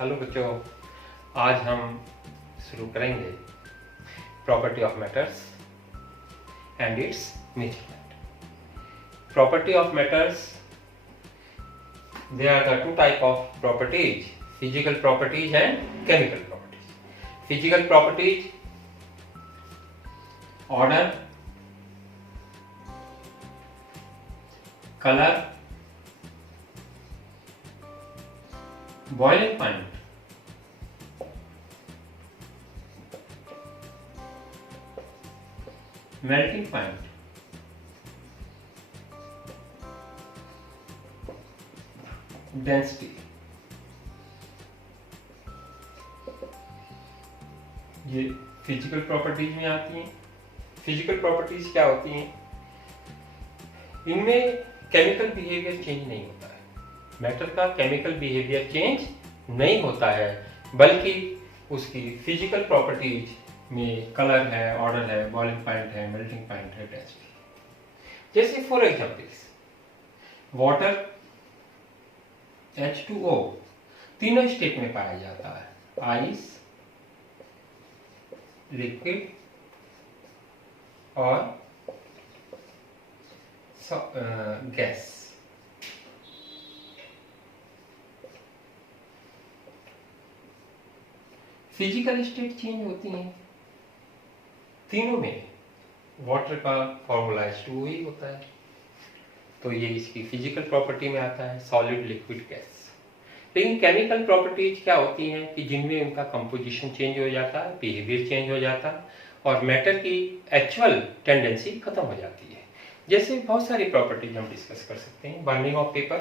Hello बच्चों, आज हम शुरू करेंगे property of matters and it's measurement. Property of matters, there are the two type of properties, physical properties and chemical properties. Physical properties, order, color, boiling point, melting point, density. ये physical properties में आती हैं। Physical properties क्या होती हैं? इनमें chemical behaviour change नहीं होता है। मैटर का केमिकल बिहेवियर चेंज नहीं होता है, बल्कि उसकी फिजिकल प्रॉपर्टीज में कलर है, ऑर्डर है, बॉइलिंग पॉइंट है, मेल्टिंग पॉइंट है, डेंसिटी। जैसे फॉर एग्जांपल्स, वाटर, H2O तीनों स्टेट में पाया जाता है, आइस, लिक्विड और गैस। फिजिकल स्टेट चेंज होती हैं तीनों में। वाटर का फॉर्मूला H2O ही होता है, तो ये इसकी फिजिकल प्रॉपर्टी में आता है, सॉलिड, लिक्विड, गैस। लेकिन केमिकल प्रॉपर्टीज क्या होती हैं कि जिनमें उनका कंपोजिशन चेंज हो जाता है, बिहेवियर चेंज हो जाता है और मैटर की एक्चुअल टेंडेंसी खत्म हो जाती है। जैसे बहुत सारी प्रॉपर्टीज हम डिस्कस कर सकते हैं। Burning of paper,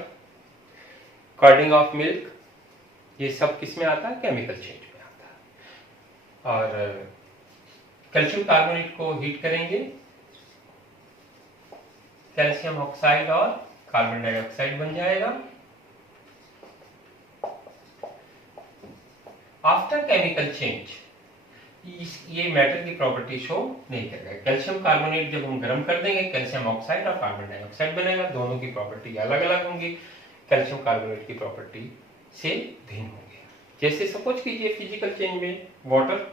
curdling of milk, ये सब किस में आता है? केमिकल चेंज में आता है। और कैल्शियम कार्बोनेट को हीट करेंगे, कैल्शियम ऑक्साइड और कार्बन डाइऑक्साइड बन जाएगा। आफ्टर केमिकल चेंज ये मैटर की प्रॉपर्टी शो नहीं करेगा। कैल्शियम कार्बोनेट जब हम गर्म कर देंगे, कैल्शियम ऑक्साइड और कार्बन डाइऑक्साइड बनेगा। दोनों की प्रॉपर्टी अलग अलग होंगी, कैल्शियम कार्बोनेट की प्रॉपर्टी से भिन्न होंगी। जैसे सपोज कीजिए फिजिकल चेंज में वाटर,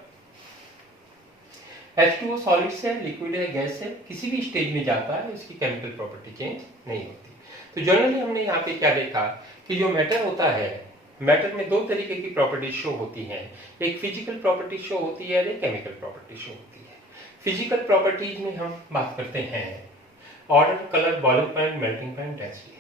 H2O सॉलिड से, लिक्विड है, गैस है, किसी भी स्टेज में जाता है, उसकी केमिकल प्रॉपर्टी चेंज नहीं होती। तो जनरली हमने यहाँ पे क्या देखा कि जो मैटर होता है, मैटर में दो तरीके की प्रॉपर्टी शो होती हैं। एक फिजिकल प्रॉपर्टी शो होती है और एक केमिकल प्रॉपर्टी शो होती है। फिजिकल प्रॉपर्टीज में हम बात करते हैं order, colour, boiling point, melting point, density.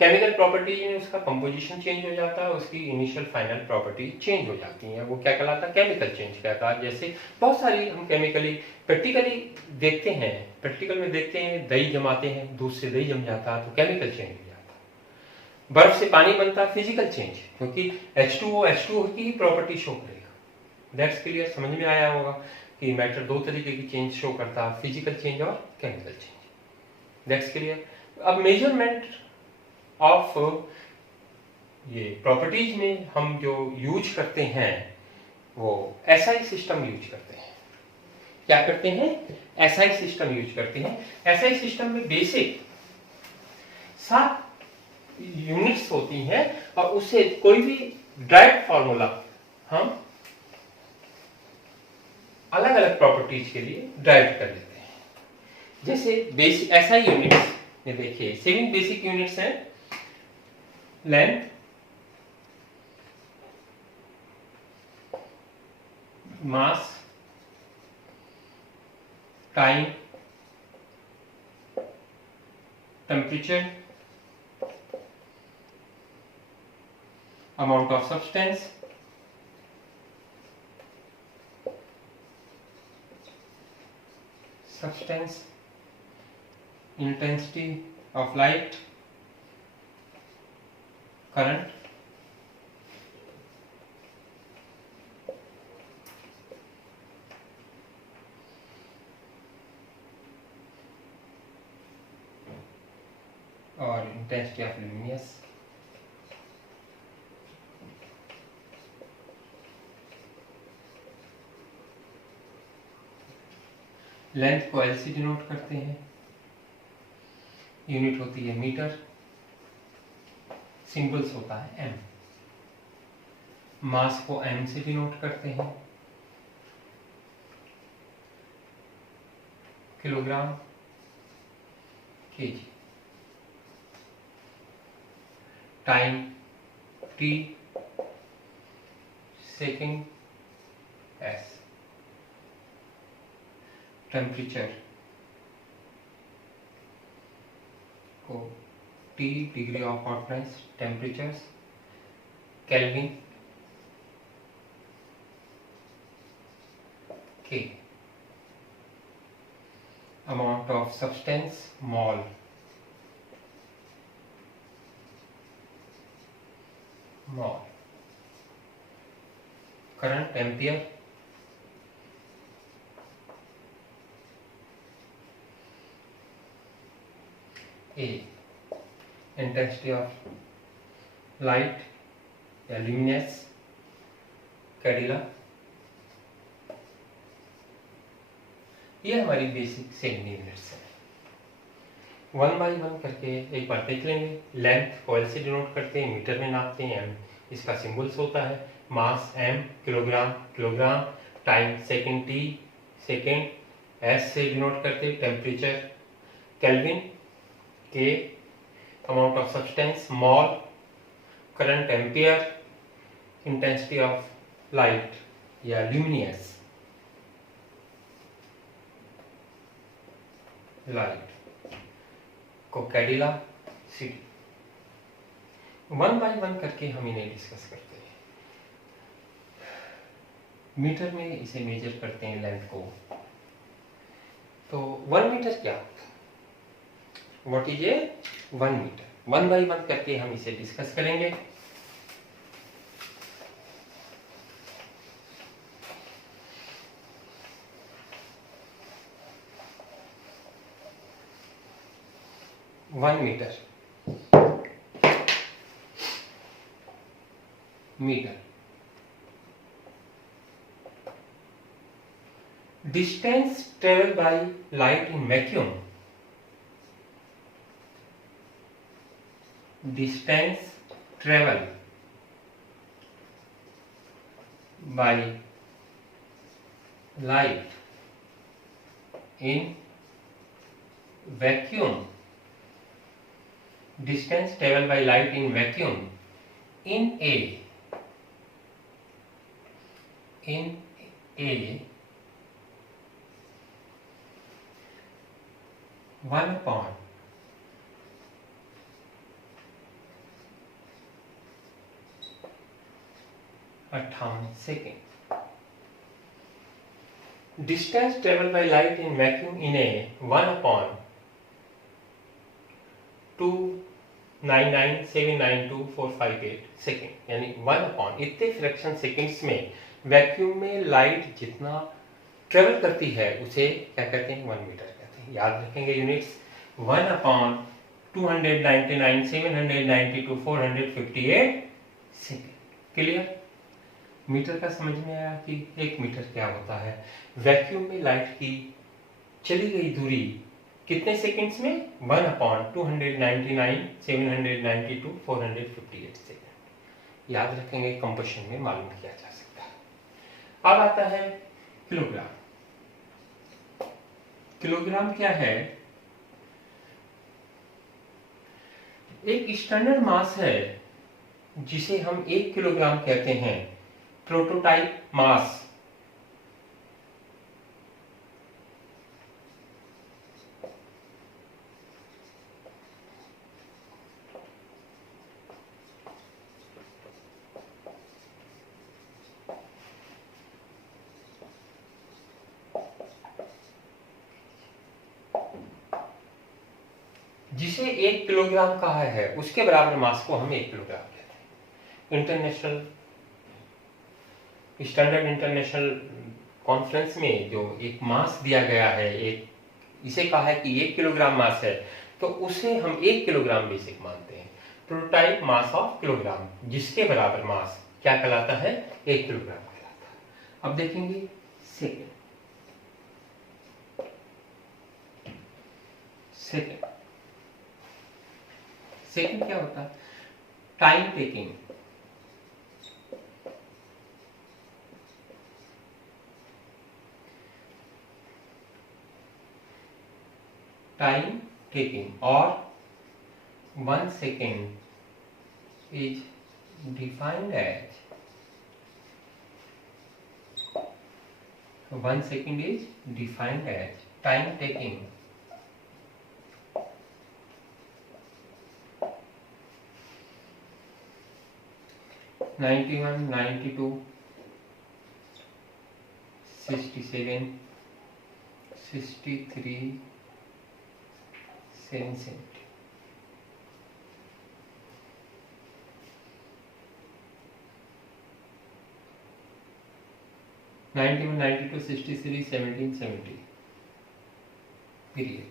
Chemical properties में उसका कंपोजिशन चेंज हो जाता है, उसकी इनिशियल फाइनल प्रॉपर्टी चेंज हो जाती है। वो क्या कहलाता है? केमिकल चेंज कहलाता है। जैसे बहुत सारी हम केमिकली प्रैक्टिकली देखते हैं, प्रैक्टिकल में देखते हैं, दही जमाते हैं, दूध से दही जम जाता है तो केमिकल चेंज हो जाता है। बर्फ से पानी बनता है, फिजिकल चेंज, क्योंकि H2O की ही प्रॉपर्टी शो करेगा। दैट्स क्लियर, समझ में आया होगा कि मैटर दो तरीके की चेंज शो करता है, फिजिकल चेंज और केमिकल चेंज। That's clear. अब मेजरमेंट ऑफ ये प्रॉपर्टीज में हम जो यूज करते हैं वो SI सिस्टम यूज करते हैं। क्या करते हैं? SI सिस्टम यूज करते हैं। SI सिस्टम में बेसिक 7 यूनिट्स होती हैं और उससे कोई भी डायरेक्ट फॉर्मूला हम अलग अलग प्रॉपर्टीज के लिए ड्राइव कर लेते हैं। जैसे बेसिक SI यूनिट्स में देखिए 7 बेसिक यूनिट्स हैं। Length, mass, time, temperature, amount of substance, intensity of light, current, और इंटेंसिटी ऑफ ल्यूमिनस। लेंथ को L से डिनोट करते हैं, यूनिट होती है मीटर, सिंबल्स होता है M। मास को m से डिनोट करते हैं, kilogram KG. Time t, second s। Temperature को T degree of hotness, temperature, kelvin, K। Amount of substance, mole, mole. Current, ampere, A। Intensity of light या ल्यूमिनेंस, कैडिला। ये हमारी बेसिक सेकेंड यूनिट्स है। 1 by 1 करके एक बार देख लेंगे। लेंथ कॉइल से डिनोट करते हैं, मीटर में नापते हैं, m इसका सिंबल्स होता है। मास m, kilogram kilogram. Time second t, second. s से डिनोट करते हैं, temperature kelvin, K। Amount of substance, mole. Current, ampere. Intensity of light या ल्यूमिनेंस, लाइट को कैडिला, CD। 1 बाई 1 करके हम इन्हें डिस्कस करते हैं। मीटर में इसे मेजर करते हैं लेंथ को। तो 1 मीटर क्या होता है? What is a 1 metre? 1 by 1 करके हम इसे डिस्कस करेंगे। One metre, metre. Distance travel by light in vacuum, distance travel by light in vacuum, distance traveled by light in vacuum in a 1 upon second. Distance traveled by light in vacuum in a 1 upon 299792458 second, यानी 1 upon इतने fraction seconds में vacuum में light जितना travel करती है उसे क्या कहते हैं? 1 मीटर कहते हैं। याद रखेंगे units. 1 upon 2997992 second. Clear? Metre का समझ में आया कि 1 मीटर क्या होता है। वैक्यूम में लाइट की चली गई दूरी कितने सेकंड्स में? 1 अपॉन 2997992 सेकेंड। याद रखेंगे, कंप्रेशन में मालूम किया जा सकता है। अब आता है किलोग्राम। किलोग्राम क्या है? एक स्टैंडर्ड मास है जिसे हम 1 किलोग्राम कहते हैं। प्रोटोटाइप मास जिसे 1 किलोग्राम कहा है उसके बराबर मास को हम 1 किलोग्राम कहते हैं। इंटरनेशनल स्टैंडर्ड इंटरनेशनल कॉन्फ्रेंस में जो एक मास दिया गया है, एक इसे कहा है कि 1 किलोग्राम मास है, तो उसे हम 1 किलोग्राम बेसिक मानते हैं। प्रोटोटाइप मास ऑफ किलोग्राम, जिसके बराबर मास क्या कहलाता है? 1 किलोग्राम कहलाता है। अब देखेंगे सेकेंड। सेकेंड सेकेंड क्या होता है? Time taking time taking or 1 second is defined as 1 second is defined as time taking (91, 92, 67, 63, 770). (91, 92, 63, 17, 70). Period.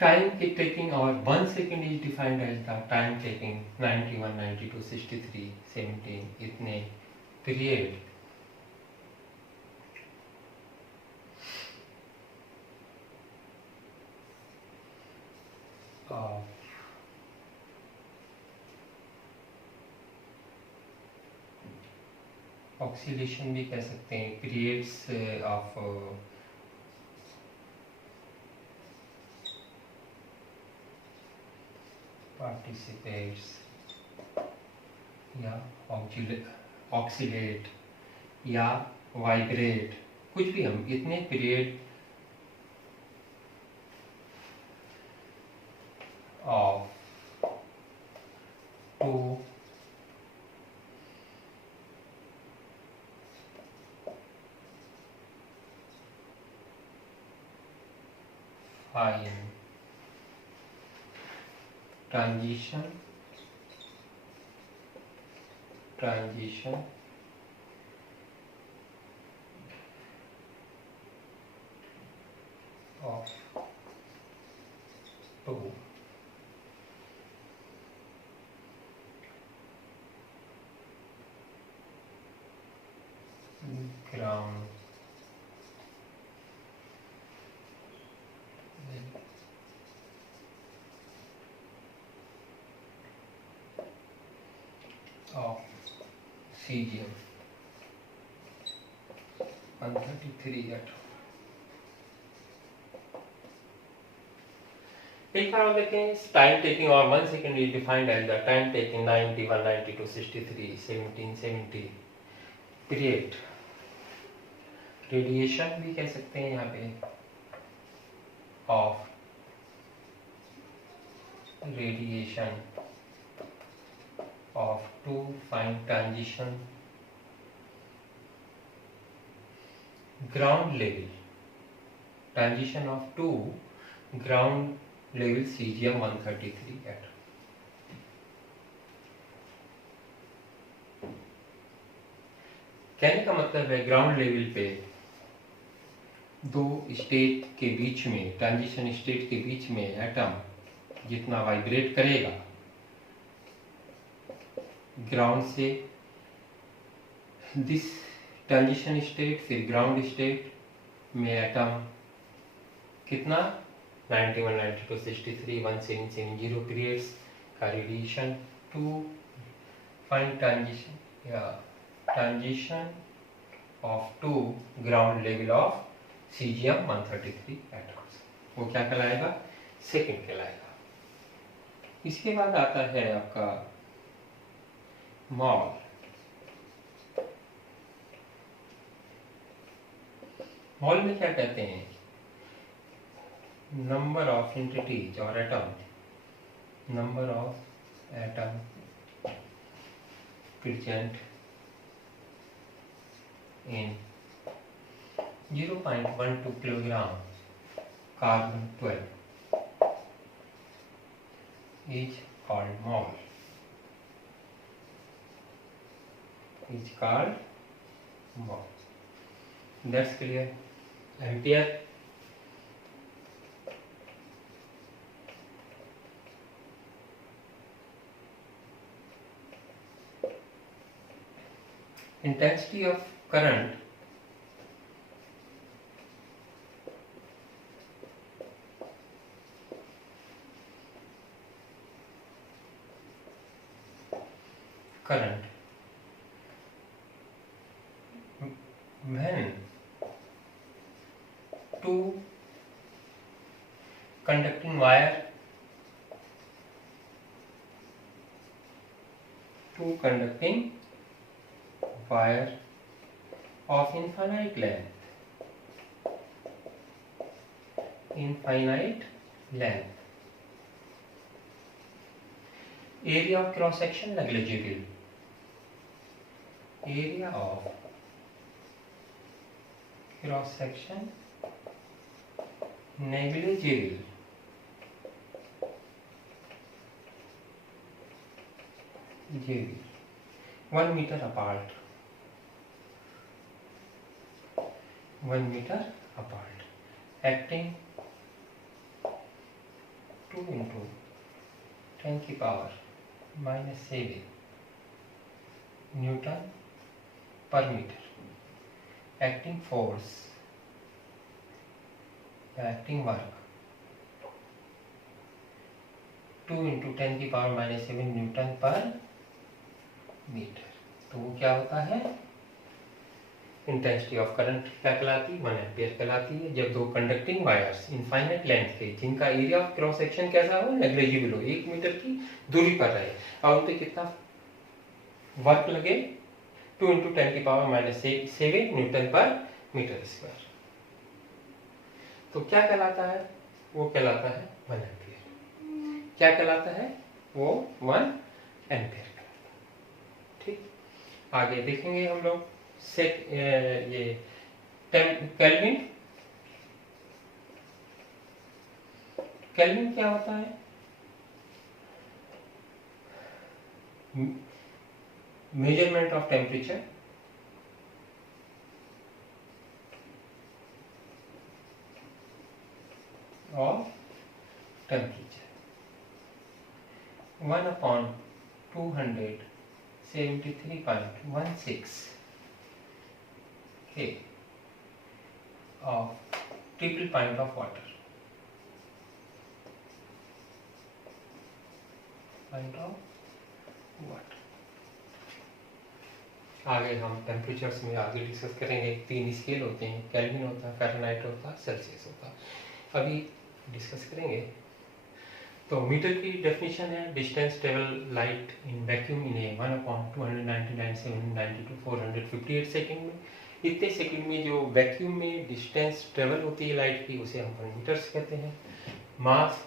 Time taking or 1 second is defined as the time taking 91, 92, 63, 17 इतने पीरियड ऑक्सीलेशन भी कह सकते हैं, periods of participates या oxalate या vibrate, कुछ भी हम इतने period of 2 fine transition of 2 ground of cesium 133 at एक बार और देखें, टाइम टेकिंग और 1 second is defined as the time taking 91, 92, 63, 17, 70 period. Radiation भी कह सकते हैं यहाँ पे of radiation of 2 fine transition ground level, transition of 2 ground level cesium 133 at कहने का मतलब है ग्राउंड लेवल पे दो स्टेट के बीच में, ट्रांजिशन स्टेट के बीच में एटम जितना वाइब्रेट करेगा ग्राउंड से दिस ट्रांजिशन स्टेट, फिर ग्राउंड स्टेट में एटम कितना 91, 92, 63, 1770 पीरियड्स का रेडिएशन टू फाइन ट्रांजिशन या transition of 2 ground level of cesium 133 atoms, वो क्या कहलाएगा? सेकेंड कहलाएगा। इसके बाद आता है आपका मॉल। मॉल में क्या कहते हैं? नंबर ऑफ एंटिटीज और atom, number of atom present in 0.12 kilogram carbon 12 is called mole, is called mole. That's clear. Ampere. Intensity of current when two conducting wire of infinite length, area of cross section negligible, area of cross section negligible, 1 meter apart, 1 meter apart, acting 2 into 10 की power -7 Newton पर metre, acting force, acting work 2 into 10 की power -7 Newton पर metre. तो वो क्या होता है, intensity of current क्या कहलाती है, 1 एम्पियर कहलाती है। जब दो कंडक्टिंग वायर्स इनफाइनाइट लेंथ के, जिनका एरिया ऑफ क्रॉस सेक्शन कैसा हो, नेग्लिजिबल हो, 1 मीटर की दूरी पर रहे, और उन पे कितना वर्क लगे, 2 into 10 की पावर -7 न्यूटन पर मीटर स्क्वायर, तो क्या कहलाता है, वो कहलाता है 1 एम्पियर। क्या कहलाता है वो, 1 एम्पियर कहलाता है। ठीक, आगे देखेंगे हम लोग ये केल्विन। केल्विन क्या होता है, measurement of temperature of temperature, 1/273.16 K of triple pint of water, आगे हम टेम्परेचर्स में आगे डिस्कस करेंगे। 3 स्केल होते हैं, केल्विन होता है, फ़ारेनहाइट होता है, सेल्सियस होता है, अभी डिस्कस करेंगे। तो मीटर की डेफिनेशन है, distance travel light in vacuum in A 1/299,792,458 second में। इतने सेकेंड में जो वैक्यूम में डिस्टेंस ट्रेवल होती है लाइट की, उसे हम मीटर्स कहते हैं। मास,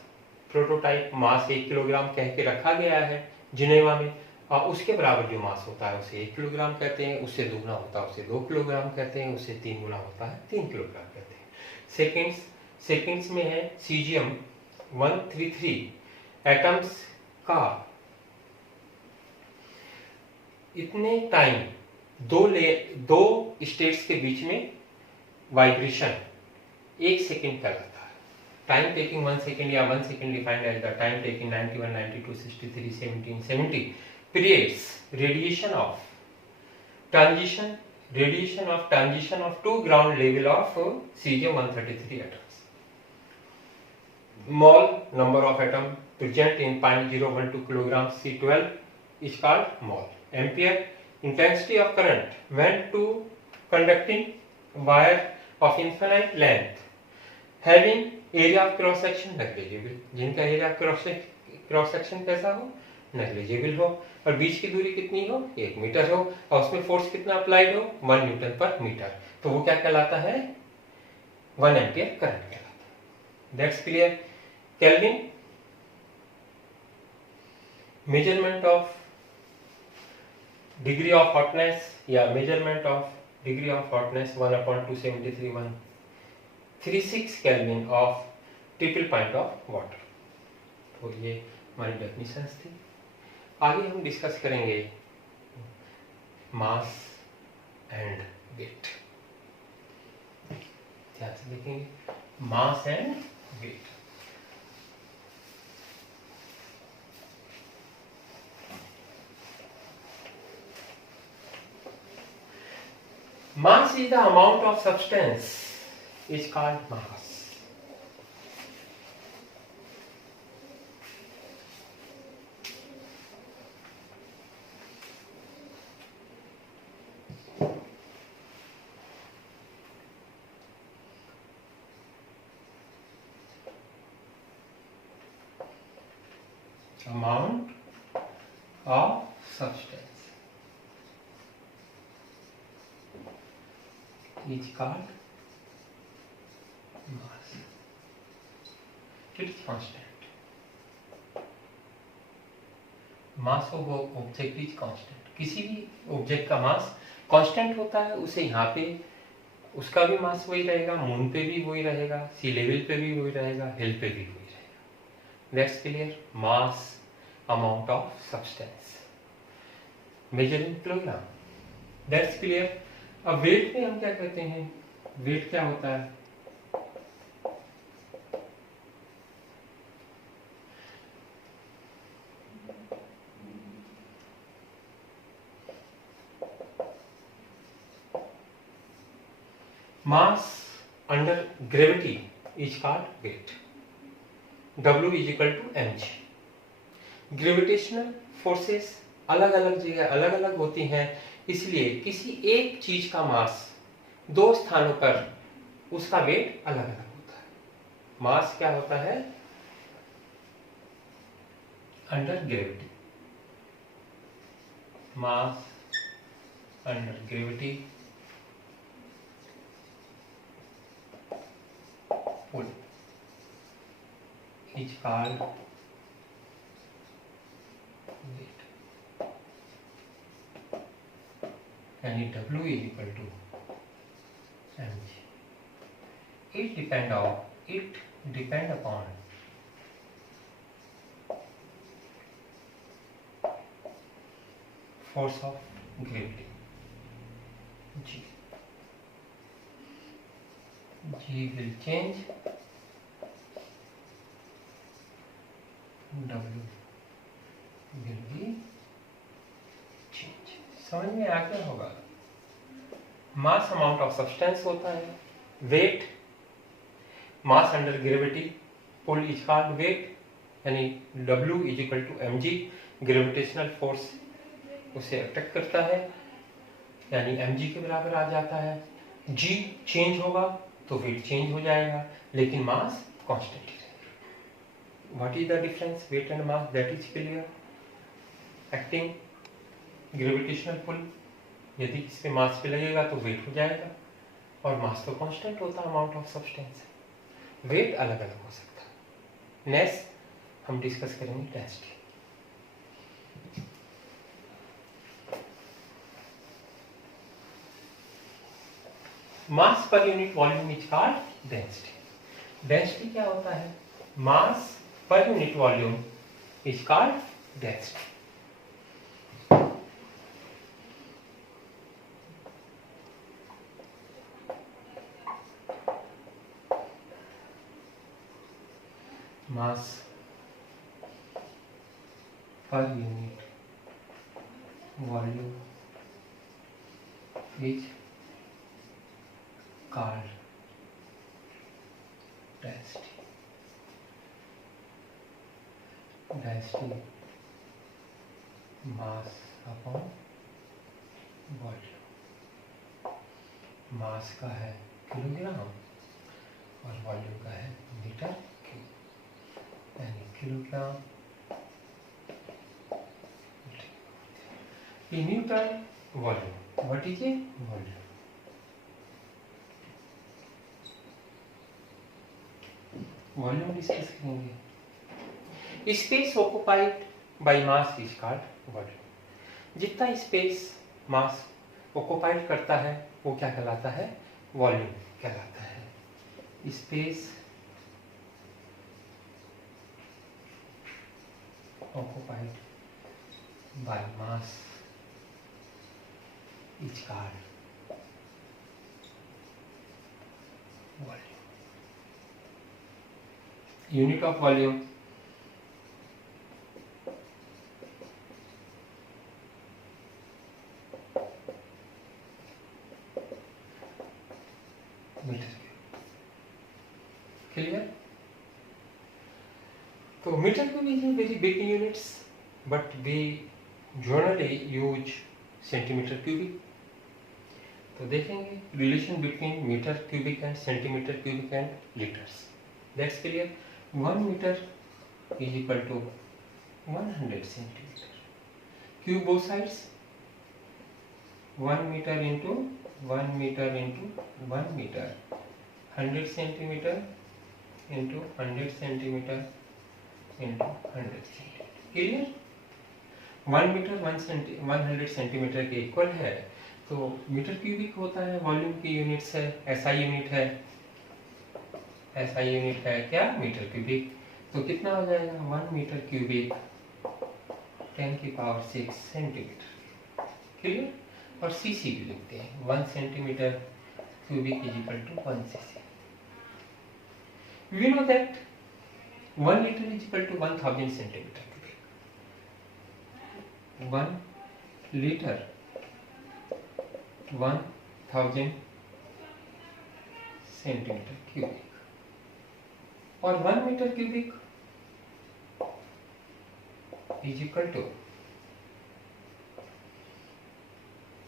प्रोटोटाइप मास 1 किलोग्राम कह के रखा गया है जिनेवा में, और उसके बराबर जो मास होता है उसे 1 किलोग्राम कहते हैं, उससे दुगना होता है उसे 2 किलोग्राम कहते हैं, उससे 3 गुना होता है 3 किलोग्राम कहते हैं। सेकेंड्स में है सीजियम 133 एटम्स का इतने टाइम दो स्टेट्स के बीच में वाइब्रेशन 1 सेकेंड कहलाता है। टाइम टेकिंग 1 सेकेंड या 1 second defined as the time taking 91, 92, 63, 17, 70 periods radiation of transition of to ground level of cesium 133 atoms. Mole number of atom present in 0.012 kilograms C12 is called mole. Ampere intensity of current when two conducting wire of infinite length having area of cross section negligible, जिनका area of cross section कैसा हो, negligible हो, और बीच की दूरी कितनी हो, 1 metre हो, और उसमें फोर्स कितना अप्लाइड हो, 1 न्यूटन पर मीटर, तो वो क्या कहलाता है, 1 एम्पियर करंट कहलाता है। That's clear. Kelvin, measurement of degree of hotness या measurement of degree of hotness 1/273.136 Kelvin of triple point of water. तो ये हमारी डेफिनेशंस थी। आगे हम डिस्कस करेंगे मास एंड वेट। ध्यान से देखेंगे, mass and weight. Mass is the amount of substance is called mass. amount of substance is called mass. It is constant. Mass of object is constant. किसी भी ऑब्जेक्ट का मास कांस्टेंट होता है, उसे यहाँ पे उसका भी मास वही रहेगा, मून पे भी वही रहेगा, सी लेवल पे भी वही रहेगा, हिल पे भी वही रहेगा. That's clear. Mass amount of substance measure in kilogram. That's clear. अब वेट में हम क्या कहते हैं? वेट क्या होता है? Mass under gravity is called weight. W is equal to mg. Gravitational forces अलग अलग जगह अलग अलग होती हैं, इसलिए किसी एक चीज का मास दो स्थानों पर उसका वेट अलग अलग होता है. मास क्या होता है under gravity? Mass under gravity pull is called weight. यानी W is equal to mg. It depend upon force of gravity G. G will change, W will be change. समझ में आ गया होगा. मास अमाउंट ऑफ सब्सटेंस होता है, weight mass under gravity pull is called weight, यानी W is equal to mg. Gravitational force उसे attract करता है, यानी mg के बराबर आ जाता है. G चेंज होगा तो वेट चेंज हो जाएगा, लेकिन मास कांस्टेंट ही रहेगा. What is the difference weight and mass? That is clear. Acting gravitational pull, यदि इस पे मास पे लगेगा तो वेट हो जाएगा, और मास तो कांस्टेंट होता है अमाउंट ऑफ सब्सटेंस. वेट अलग अलग हो सकता है. नेक्स्ट हम डिस्कस करेंगे density. Mass per unit volume is called density. Density क्या होता है? Mass per unit volume is called density. Mass per unit volume is called density. Density mass upon volume. Mass का है किलोग्राम और volume का है metre cube, यानी kilogram newton volume. What is a volume? Volume discuss करेंगे. Space occupied by mass is called volume. जितना space mass occupied करता है वो क्या कहलाता है? वॉल्यूम कहलाता है. Space occupied by mass is called volume. Unit of volume metre. Clear? तो metre cube is a very big units, but we generally use centimetre cubic. तो देखेंगे relation between metre cubic and centimetre cubic and litres. That's clear. 1 meter is equal to 100 centimetre. Cube both sides 1 metre into 1 metre into 1 metre 100 centimetre into 100 centimetre into 100 centimetre. Clear? 1 metre 100 centimetre के equal है, तो metre cubic होता है, volume की units है, SI unit है, SI unit है क्या? Metre cubic. तो कितना हो जाएगा? 1 मीटर क्यूबिक 10⁶ सेंटीमीटर। क्लियर? और सीसी भी लिखते हैं, 1 centimetre cubic is equal to 1 CC. We know that 1 litre is equal to 1000 centimetre cubic. 1 litre 1000 centimetre cubic, और 1 metre cubic is equal to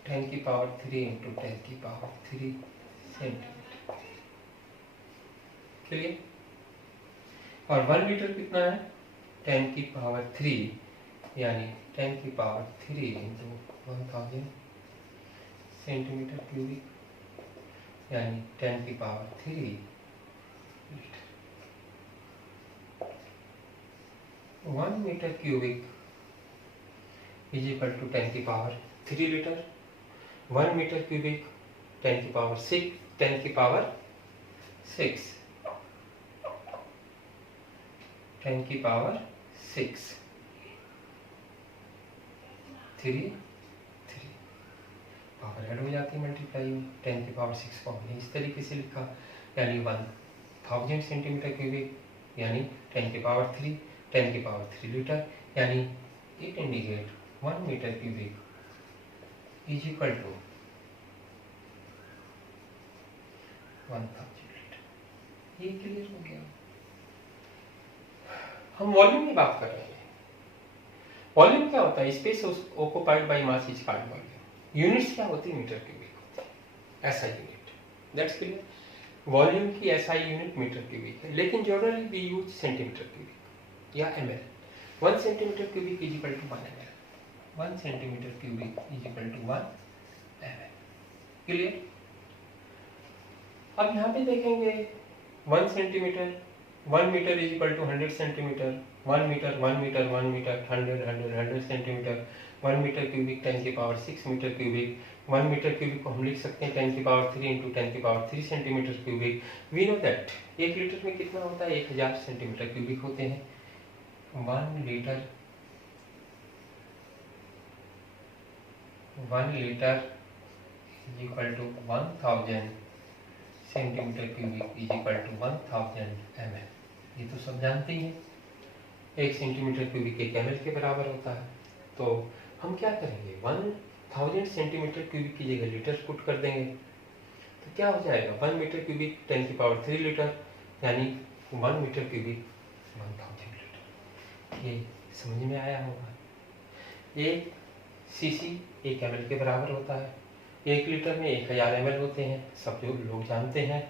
10⁻³ into 10⁻³ centimetre. Clear? और 1 litre कितना है? 10⁻³ यानी 10⁻³ into 1000 centimetre cubic यानी 10⁻³ litre. 1 metre cubic is equal to 10⁻³ litre. 1 metre cubic 10⁻6 10⁻6 3 power add हो जाती है multiply में। 10⁻6 को हमने इस तरीके से लिखा, यानी 1000 सेंटीमीटर क्यूबिक यानी 10⁻³ 10⁻³ लीटर, यानी it indicate 1 metre cubic is equal to 1000 litre. ये क्लियर हो गया? हम वॉल्यूम की बात कर रहे हैं। वॉल्यूम क्या होता है? Space occupied by mass is called volume. Units क्या होती है? मीटर क्यूबिक होती है, SI unit. That's clear? Volume की एसआई यूनिट मीटर क्यूबिक है, लेकिन generally we use centimetre cubic या ml. 1 centimetre cubic is equal to 1 ml। 1 centimetre cubic is equal to 1 ml। Clear? अब यहाँ पे देखेंगे 1 centimetre 1 metre is equal to 100 centimetre, 1 metre 1 metre 1 metre 100 centimetre, 1 metre cubic 10⁻6 metre cubic. 1 metre cubic को हम लिख सकते हैं 10⁻³ into 10⁻³ centimetre cubic. We know that 1 litre में कितना होता है? 1000 सेंटीमीटर क्यूबिक होते हैं। 1 litre is equal to 1000 centimetre cubic is equal to 1000 ml। ये तो सब जानते ही हैं, 1 सेंटीमीटर क्यूबिक 1 ml के बराबर होता है। तो हम क्या करेंगे? 1000 सेंटीमीटर क्यूबिक की जगह लीटर पुट कर देंगे, तो क्या हो जाएगा? 1 मीटर क्यूबिक 10⁻³ लीटर, यानी 1 मीटर क्यूबिक 1000 लीटर। ये समझ में आया होगा? 1 सीसी 1 ml के बराबर होता है। 1 लीटर में 1000 ml होते हैं, सब जो लोग जानते हैं।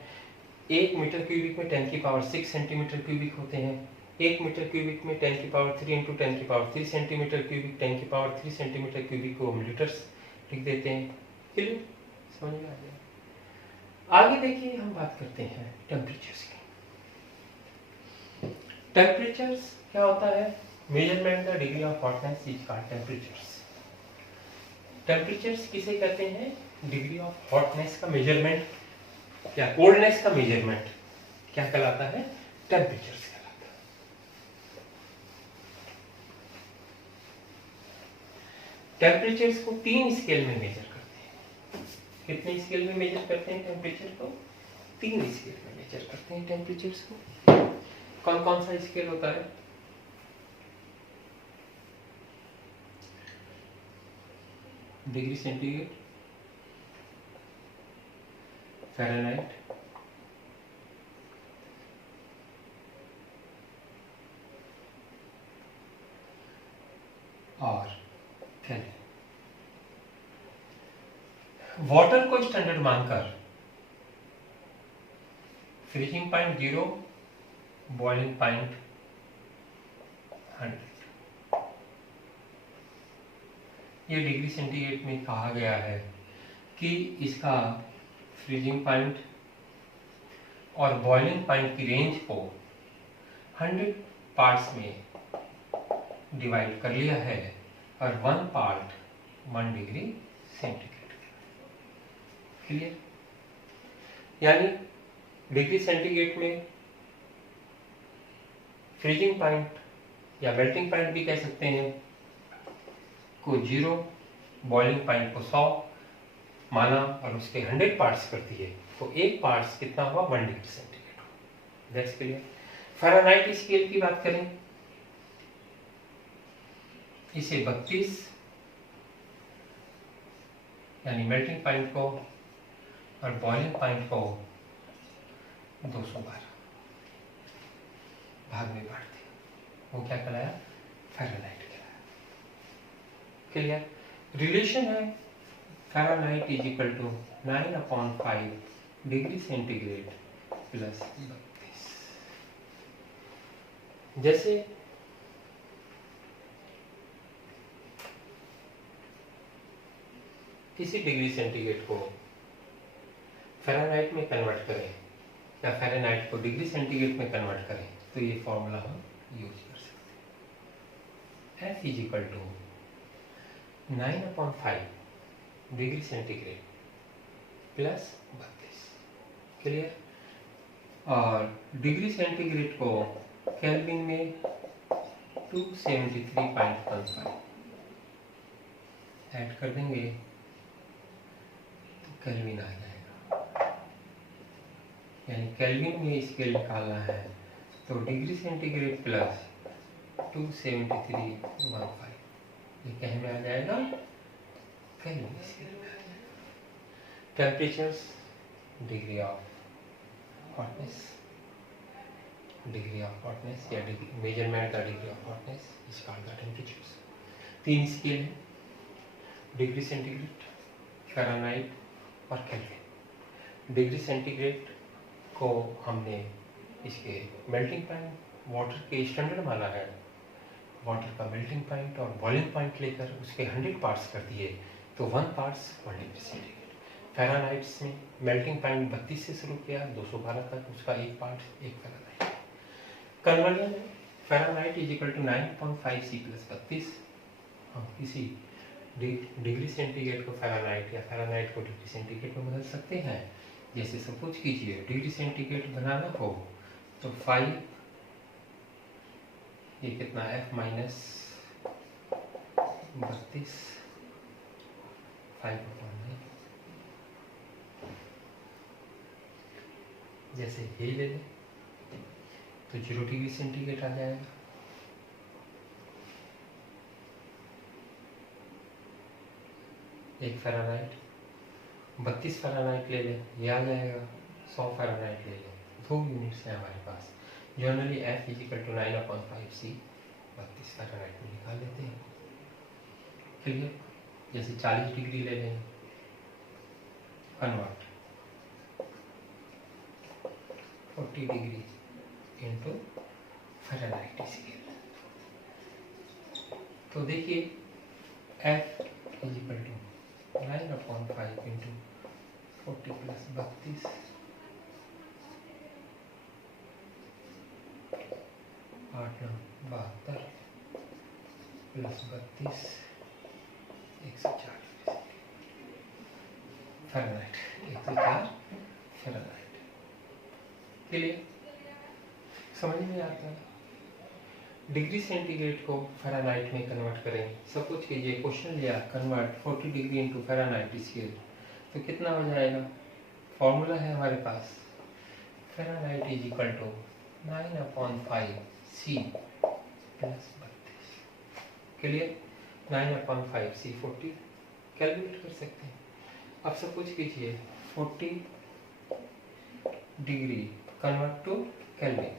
1 मीटर क्यूबिक में 10⁻6 सेंटीमीटर क्यूबिक होते हैं। 1 मीटर क्यूबिक में 10⁻³ into 10⁻³ centimetre cubic, 10⁻³ centimetre cubic को हम लीटर्स लिख देते हैं। क्लियर? समझ में आ गया? आगे देखिए, हम बात करते हैं टेम्परेचर्स की। टेम्परेचर्स क्या होता है? Measurement the degree of hotness is called temperatures. Temperatures किसे कहते हैं? डिग्री ऑफ हॉटनेस का मेजरमेंट, क्या कोल्डनेस का मेजरमेंट क्या कहलाता है? टेम्परेचर्स कहलाता है। टेम्परेचर्स को 3 स्केल में मेजर करते हैं। कितने स्केल में मेजर करते हैं टेम्परेचर को? 3 स्केल में मेजर करते हैं टेम्परेचर्स को। कौन कौन सा स्केल होता है? डिग्री सेंटीग्रेड, फ़ारेनहाइट, और केल्विन। वाटर को स्टैंडर्ड मानकर फ्रीजिंग पॉइंट 0, बॉइलिंग पॉइंट 100। ये डिग्री सेंटीग्रेड में कहा गया है कि इसका फ्रीजिंग पॉइंट और बॉइलिंग पॉइंट की रेंज को 100 पार्ट्स में डिवाइड कर लिया है और 1 पार्ट 1 डिग्री सेंटीग्रेड। क्लियर? यानी डिग्री सेंटीग्रेड में फ्रीजिंग पॉइंट या मेल्टिंग पॉइंट भी कह सकते हैं को 0, बॉइलिंग पॉइंट को 100 माना और उसके 100 पार्ट्स करती है, तो एक पार्ट्स कितना हुआ 1 degree centigrade. That's clear. Fahrenheit scale की बात करें, इसे 32 यानी मेल्टिंग पॉइंट को और बॉइलिंग पॉइंट को 212 भाग में बांट दिया, वो क्या कहलाया? फ़ारेनहाइट कहलाया। क्लियर? रिलेशन है Fahrenheit is equal to 9/5 degree centigrade plus 32। जैसे किसी डिग्री सेंटीग्रेड को फ़ारेनहाइट में कन्वर्ट करें या फ़ारेनहाइट को डिग्री सेंटीग्रेड में कन्वर्ट करें, तो ये फॉर्मूला हम यूज कर सकते हैं। F is equal to 9/5 degree centigrade plus 32। Clear? और डिग्री सेंटीग्रेड को केल्विन में 273.15 ऐड कर देंगे तो केल्विन आ जाएगा। यानी केल्विन में स्केल निकालना है तो डिग्री सेंटीग्रेड प्लस 273.15 ये कहीं में आ जाएगा? केल्विन स्केल में आ जाएगा। Temperatures, degree of hotness, degree of hotness या मेजरमेंट का डिग्री ऑफ हॉटनेस इस कॉल्ड द टेम्परेचर्स। 3 स्केल है, डिग्री सेंटीग्रेड, फ़ारेनहाइट और केल्विन। डिग्री सेंटीग्रेड को हमने इसके मेल्टिंग पॉइंट वाटर के स्टैंडर्ड माना है, वाटर का मेल्टिंग पॉइंट और बॉइलिंग पॉइंट लेकर उसके 100 पार्ट्स कर दिए, तो 1 पार्ट्स 1 डिग्री सेंटीग्रेड। फ़ारेनहाइट्स में मेल्टिंग पॉइंट 32 से शुरू किया 212 तक, उसका एक पार्ट 1 फ़ारेनहाइट। कन्वर्जन में Fahrenheit is equal to 9.5 C plus 32। हम किसी डिग्री सेंटीग्रेड को फ़ारेनहाइट या फ़ारेनहाइट को डिग्री सेंटीग्रेड में बदल सकते हैं। जैसे सपोज कीजिए डिग्री सेंटीग्रेड बनाना हो तो 5 ये कितना F माइनस 32 5/9। जैसे ये ले लें तो 0 डिग्री सेंटीग्रेड आ जाएगा। एक फ़ारेनहाइट 32 फ़ारेनहाइट ले लें, ये आ जाएगा। 100 फ़ारेनहाइट ले लें, 2 यूनिट्स हैं हमारे पास। Generally F is equal to 9/5 C 32 Fahrenheit में निकाल लेते हैं। क्लियर? जैसे 40 डिग्री ले लें, convert 40 degree into Fahrenheit scale. तो देखिए F is equal to 9/5 into 40 plus 32 8×9 = 72 plus 32 104 Fahrenheit 104 Fahrenheit. Clear? समझ में आता है? डिग्री सेंटीग्रेड को फ़ारेनहाइट में कन्वर्ट करें। सपोज कीजिए क्वेश्चन लिया convert 40 degree into Fahrenheit scale, तो कितना हो जाएगा? फॉर्मूला है हमारे पास, Fahrenheit is equal to 9/5 C plus 32। Clear? 9/5 C 40 calculate कर सकते हैं। अब सपोज कीजिए 40 डिग्री कन्वर्ट टू केल्विन,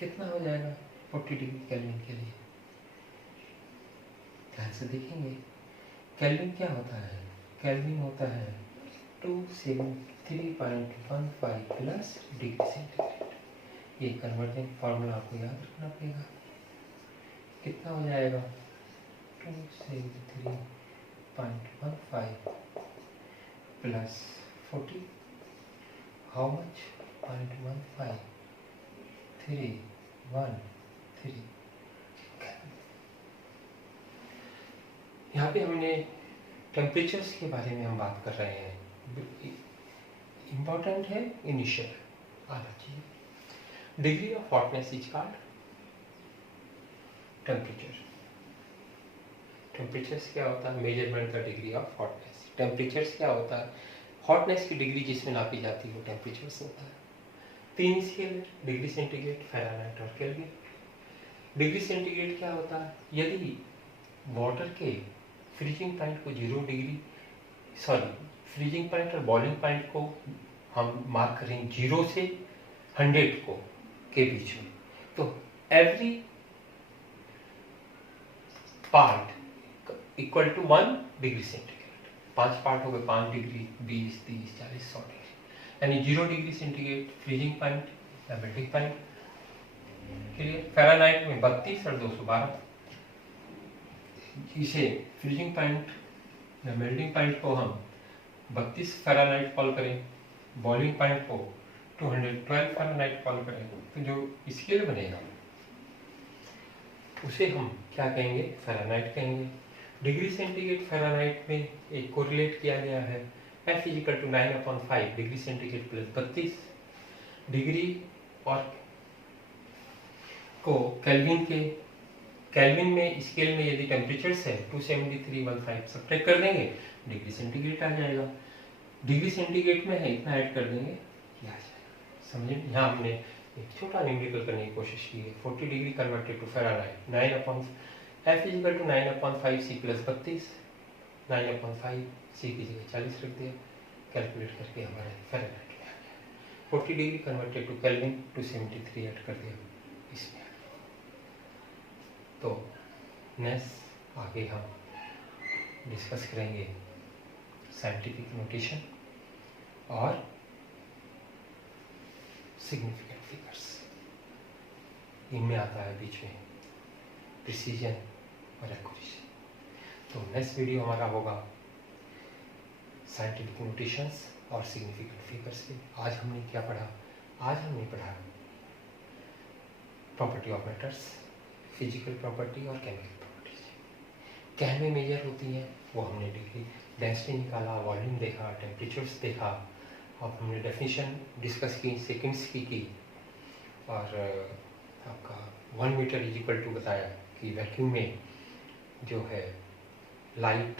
कितना हो जाएगा 40 डिग्री केल्विन के लिए? ध्यान से देखेंगे। केल्विन क्या होता है? केल्विन होता है 273.15 प्लस डिग्री सेंटीग्रेड। ये कन्वर्जन फार्मूला आपको याद रखना पड़ेगा। कितना हो जाएगा 273.15 प्लस 40 हाउ मच 0.15 313। यहाँ पे हमने टेम्परेचर्स के बारे में हम बात कर रहे हैं। इम्पोर्टेंट है इनिशियल आना चाहिए। Degree of hotness is called temperature. Temperatures क्या होता है? मेजरमेंट का डिग्री ऑफ हॉटनेस। टेम्परेचर्स क्या होता है? हॉटनेस की डिग्री जिसमें नापी जाती है वो टेम्परेचर्स होता है। 3 स्केल, डिग्री सेंटीग्रेड, फ़ारेनहाइट और केल्विन। डिग्री सेंटीग्रेड क्या होता है? यदि वाटर के फ्रीजिंग पॉइंट को 0 डिग्री फ्रीजिंग पॉइंट और बॉइलिंग पॉइंट को हम मार्क करें 0 से 100 को के बीच में, तो every part equal to 1 degree centigrade. 5 part हो गए 5 डिग्री, 20, 30, 40, 100 डिग्री, यानी 0 डिग्री सेंटीग्रेड फ्रीजिंग पॉइंट या मेल्टिंग पॉइंट के लिए। फ़ारेनहाइट में 32 और 212। इसे फ्रीजिंग पॉइंट या मेल्टिंग पॉइंट को हम 32 फ़ारेनहाइट कॉल करें, बॉइलिंग पॉइंट को 212 फ़ारेनहाइट कॉल करें, तो जो स्केल बनेगा उसे हम क्या कहेंगे? फ़ारेनहाइट कहेंगे। डिग्री सेंटीग्रेड फ़ारेनहाइट में एक कोरिलेट किया गया है F = 9/5 degree centigrade plus 32 degree, और को केल्विन में स्केल में यदि टेम्परेचर्स है 273.15 सब्ट्रैक्ट कर देंगे, डिग्री सेंटीग्रेड आ जाएगा। डिग्री सेंटीग्रेड में है इतना ऐड कर देंगे, ये आ जाएगा। समझे? यहाँ हमने एक छोटा न्यूमेरिकल करने की कोशिश की है। 40 degree converted to Fahrenheit, F = 9/5 C + 32, 9/5 C की जगह 40 रख दिया, कैलकुलेट करके हमारे फ़ारेनहाइट में आ गया। 40 degree converted to Kelvin 273 add कर दिया, इसमें आ गया। तो नेक्स्ट आगे हम डिस्कस करेंगे साइंटिफिक नोटेशन और सिग्निफिकेंट फिगर्स। इनमें आता है बीच में प्रिसीजन और एक्यूरेसी। तो नेक्स्ट वीडियो हमारा होगा साइंटिफिक नोटेशंस और सिग्निफिकेंट फिगर्स पे। आज हमने क्या पढ़ा? आज हमने पढ़ा property of matters, physical property और केमिकल प्रॉपर्टीज। क्या में मेजर होती हैं वो हमने डिग्री डेंसिटी निकाला, वॉल्यूम देखा, टेम्परेचर्स देखा, अब हमने डेफिनेशन डिस्कस की, सेकेंड्स की और आपका 1 मीटर = बताया कि वैक्यूम में जो है लाइट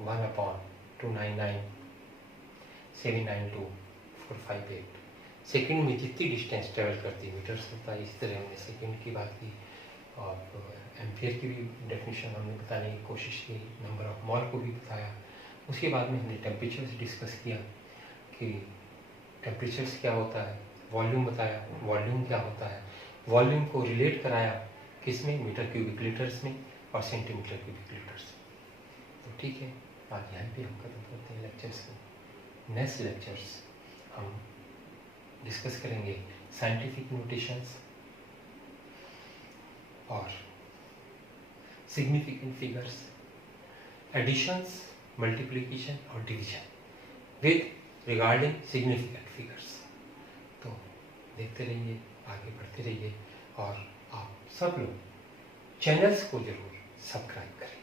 1/299,792,458 सेकेंड में जितनी डिस्टेंस ट्रेवल करती है मीटर्स होता है। इस तरह हमने सेकेंड की बात की और एम्पियर की भी डेफिनेशन हमने बताने की कोशिश की, नंबर ऑफ मॉल को भी बताया। उसके बाद में हमने टेम्परेचर्स डिस्कस किया कि टेम्परेचर्स क्या होता है, वॉल्यूम बताया, वॉल्यूम क्या होता है, वॉल्यूम को रिलेट कराया किस में? मीटर क्यूबिक लीटर्स में और सेंटीमीटर क्यूबिक लीटर्स में। तो ठीक है, आज यहाँ पे हम खत्म करते हैं लेक्चर्स को। नेक्स्ट लेक्चर्स हम डिस्कस करेंगे साइंटिफिक नोटेशंस और सिग्निफिकेंट फिगर्स, एडिशंस, मल्टीप्लिकेशन और division with regarding significant figures. तो देखते रहिए, आगे बढ़ते रहिए और आप सब लोग चैनल्स को जरूर सब्सक्राइब करें।